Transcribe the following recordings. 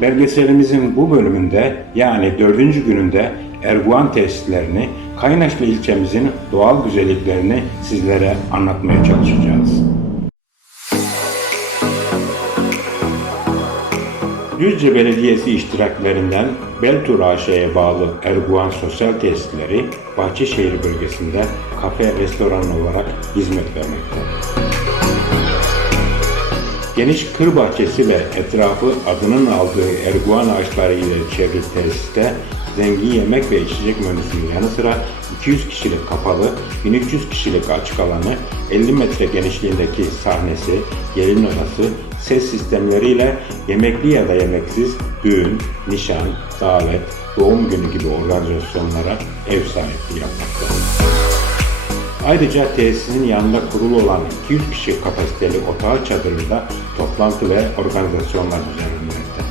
Belgeselimizin bu bölümünde yani dördüncü gününde Erguvan tesislerini, Kaynaşlı ilçemizin doğal güzelliklerini sizlere anlatmaya çalışacağız. Düzce Belediyesi iştiraklerinden Beltur AŞ'ye bağlı Erguvan Sosyal Tesisleri, Bahçeşehir bölgesinde kafe, restoran olarak hizmet vermekte. Geniş kır bahçesi ve etrafı adının aldığı erguvan ağaçları ile çevrili tesiste zengin yemek ve içecek menüsünün yanı sıra 200 kişilik kapalı, 1300 kişilik açık alanı, 50 metre genişliğindeki sahnesi, gelin odası, ses sistemleriyle yemekli ya da yemeksiz düğün, nişan, davet, doğum günü gibi organizasyonlara ev sahipliği yapmakta. Ayrıca tesisin yanında kurulu olan 200 kişi kapasiteli otağı çadırında toplantı ve organizasyonlar düzenlenmekte.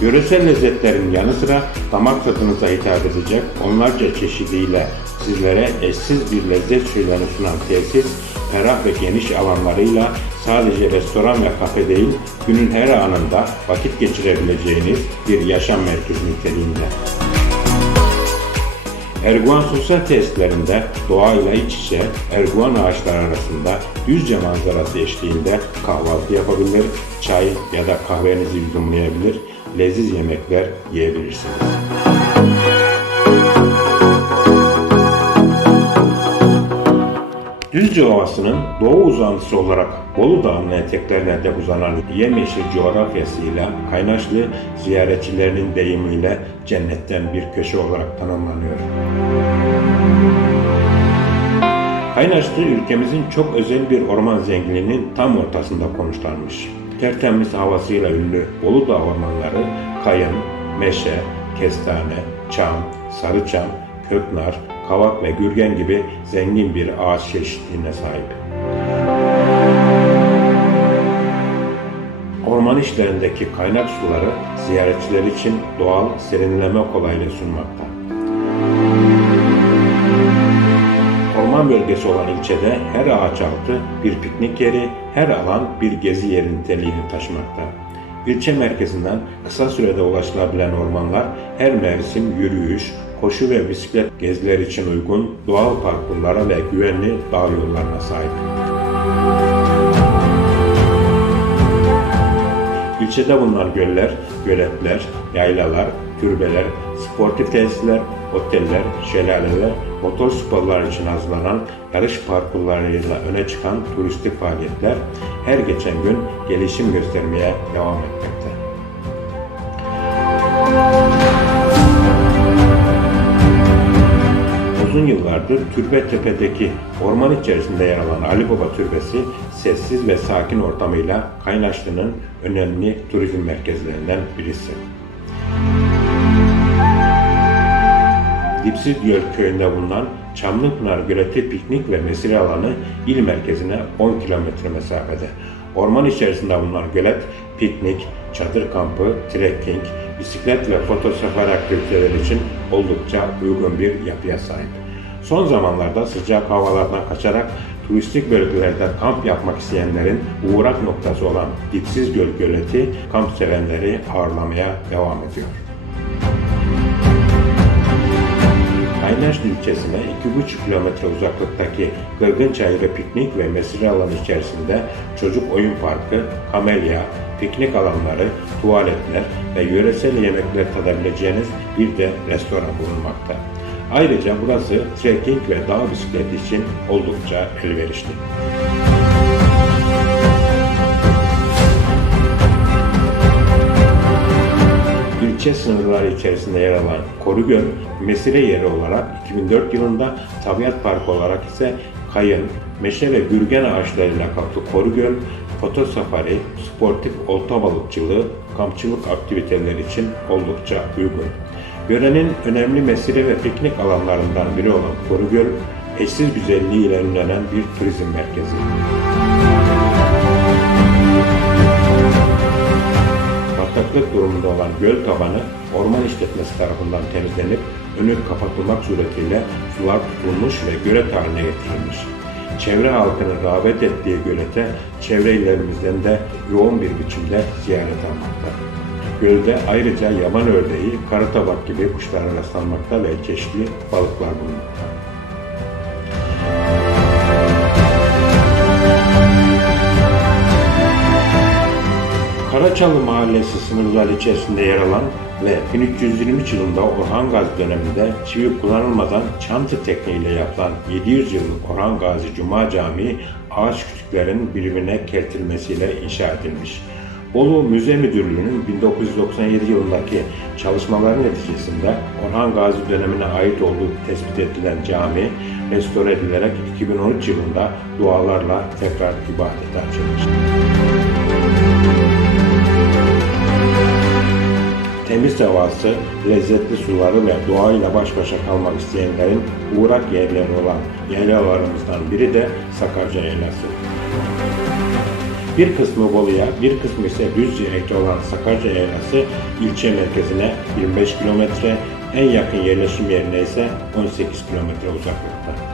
Yöresel lezzetlerin yanı sıra damak tadınıza hitap edecek onlarca çeşidiyle sizlere eşsiz bir lezzet şöleni sunan tesis, ferah ve geniş alanlarıyla sadece restoran ve kafe değil, günün her anında vakit geçirebileceğiniz bir yaşam merkezi niteliğinde. Erguvan sosyal tesislerinde doğayla iç içe erguvan ağaçları arasında Düzce manzarası eşliğinde kahvaltı yapabilir, çay ya da kahvenizi yudumlayabilir, leziz yemekler yiyebilirsiniz. Düzce Ovası'nın doğu uzantısı olarak Bolu Dağı'nın eteklerine de uzanan yemyeşil coğrafyasıyla Kaynaşlı ziyaretçilerinin deyimiyle cennetten bir köşe olarak tanımlanıyor. Kaynaşlı ülkemizin çok özel bir orman zenginliğinin tam ortasında konuşlanmış. Tertemiz havasıyla ünlü Bolu Dağı ormanları kayın, meşe, kestane, çam, sarıçam, köknar, kavak ve gürgen gibi zengin bir ağaç çeşitliliğine sahip. Orman işlerindeki kaynak suları ziyaretçiler için doğal serinleme kolaylığı sunmakta. Orman bölgesi olan ilçede her ağaç altı bir piknik yeri, her alan bir gezi yeri niteliğini taşımakta. İlçe merkezinden kısa sürede ulaşılabilen ormanlar her mevsim yürüyüş, koşu ve bisiklet geziler için uygun doğal parkurlara ve güvenli dağ yollarına sahip. İlçede bulunan göller, göletler, yaylalar, türbeler, sportif tesisler, oteller, şelaleler, motor sporlar için hazırlanan yarış parkurlarıyla öne çıkan turistik faaliyetler her geçen gün gelişim göstermeye devam etmekte. Uzun yıllardır Türbetepe'deki orman içerisinde yer alan Ali Baba Türbesi sessiz ve sakin ortamıyla Kaynaşlı'nın önemli turizm merkezlerinden birisi. Dipsiz Göl köyünde bulunan Çamlıpınar Göleti piknik ve mesire alanı il merkezine 10 kilometre mesafede. Orman içerisinde bulunan gölet, piknik, çadır kampı, trekking, bisiklet ve foto safari aktiviteleri için oldukça uygun bir yapıya sahip. Son zamanlarda sıcak havalardan kaçarak turistik bölgelerde kamp yapmak isteyenlerin uğrak noktası olan Dipsiz Göl Göleti kamp sevenleri ağırlamaya devam ediyor. Kaynaşlı ilçesine 2,5 kilometre uzaklıktaki Gırgın Çayırı piknik ve mesire alanı içerisinde çocuk oyun parkı, kamelya, piknik alanları, tuvaletler ve yöresel yemekler tadabileceğiniz bir de restoran bulunmakta. Ayrıca burası trekking ve dağ bisikleti için oldukça elverişli. İlçe sınırları içerisinde yer alan Korugöl, mesire yeri olarak 2004 yılında Tabiat Parkı olarak ise kayın, meşe ve gürgen ağaçlarıyla kaplı Korugöl, foto safari, sportif olta balıkçılığı, kampçılık aktiviteleri için oldukça uygun. Yörenin önemli mesire ve piknik alanlarından biri olan Korugöl, eşsiz güzelliğiyle ünlenen bir turizm merkezi. bataklık durumunda olan göl tabanı orman işletmesi tarafından temizlenip önü kapatılmak suretiyle sular tutulmuş ve gölet haline getirilmiş. Çevre halkını rağbet ettiği gölete çevre illerimizden de yoğun bir biçimde ziyaret almakta. Gölde ayrıca yaban ördeği, karatabak gibi kuşlar rastlanmakta ve çeşitli balıklar bulunmakta. Karaçalı Mahallesi sınırları içerisinde yer alan ve 1323 yılında Orhan Gazi döneminde çivi kullanılmadan çantı tekniğiyle yapılan 700 yıllık Orhan Gazi Cuma Camii ağaç kütüklerin birbirine kertilmesiyle inşa edilmiş. Bolu Müze Müdürlüğü'nün 1997 yılındaki çalışmaları neticesinde Orhan Gazi dönemine ait olduğu tespit edilen cami restore edilerek 2013 yılında dualarla tekrar ibadete açılmıştır. Temiz havası, lezzetli suları ve doğayla baş başa kalmak isteyenlerin uğrak yerleri olan yaylalarımızdan biri de Sakarca Yaylası. Bir kısmı Bolu'ya, bir kısmı ise Düzce'ye olan Sakarca Yaylası ilçe merkezine 25 kilometre, en yakın yerleşim yerine ise 18 kilometre uzaklıkta.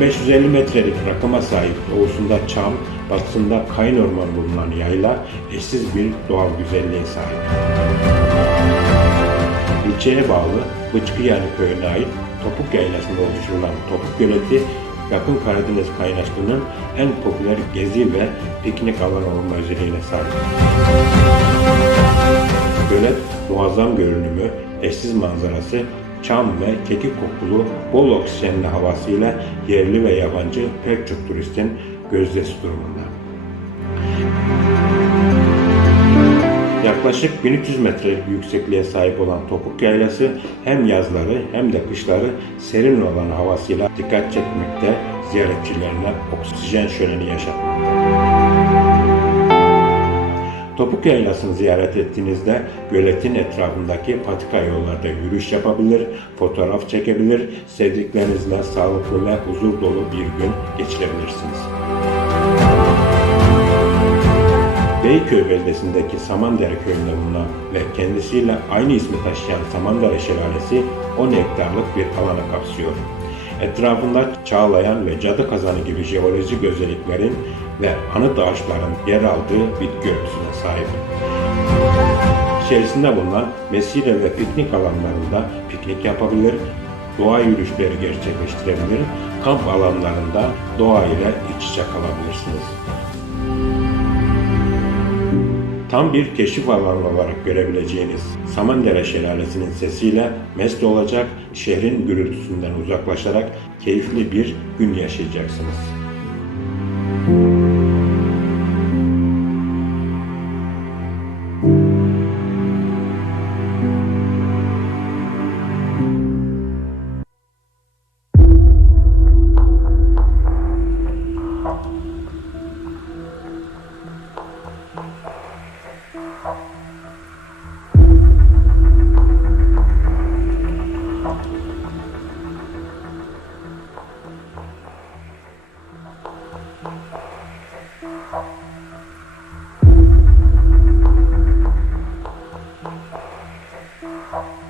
1550 metrelik rakıma sahip doğusunda çam, batısında kayın orman bulunan yayla eşsiz bir doğal güzelliğe sahip. İlçeye bağlı Bıçkıyani köyüne ait Topuk Yaylası'nda oluşturulan Topuk Göleti, yakın Karadeniz kaynaşlığının en popüler gezi ve piknik alanı olma özelliğine sahip. Gölet muazzam görünümü, eşsiz manzarası, çam ve kekik kokulu bol oksijenli havasıyla yerli ve yabancı pek çok turistin gözdesi durumunda. Yaklaşık 1300 metre yüksekliğe sahip olan Topuk Yaylası hem yazları hem de kışları serin olan havasıyla dikkat çekmekte, ziyaretçilerine oksijen şöleni yaşatmakta. Topuk Yaylası'nı ziyaret ettiğinizde göletin etrafındaki patika yollarda yürüyüş yapabilir, fotoğraf çekebilir, sevdiklerinizle sağlıklı ve huzur dolu bir gün geçirebilirsiniz. Beyköy beldesindeki Samandere köyünde bulunan ve kendisiyle aynı ismi taşıyan Samandere Şelalesi 10 hektarlık bir alanı kapsıyor. Etrafında çağlayan ve cadı kazanı gibi jeolojik özelliklerin ve anıt ağaçların yer aldığı bitki örtüsüne sahip. İçerisinde bulunan mesire ve piknik alanlarında piknik yapabilir, doğa yürüyüşleri gerçekleştirebilir, kamp alanlarında doğa ile iç içe kalabilirsiniz. Tam bir keşif alanı olarak görebileceğiniz Samandere Şelalesi'nin sesiyle mest olacak, şehrin gürültüsünden uzaklaşarak keyifli bir gün yaşayacaksınız. you.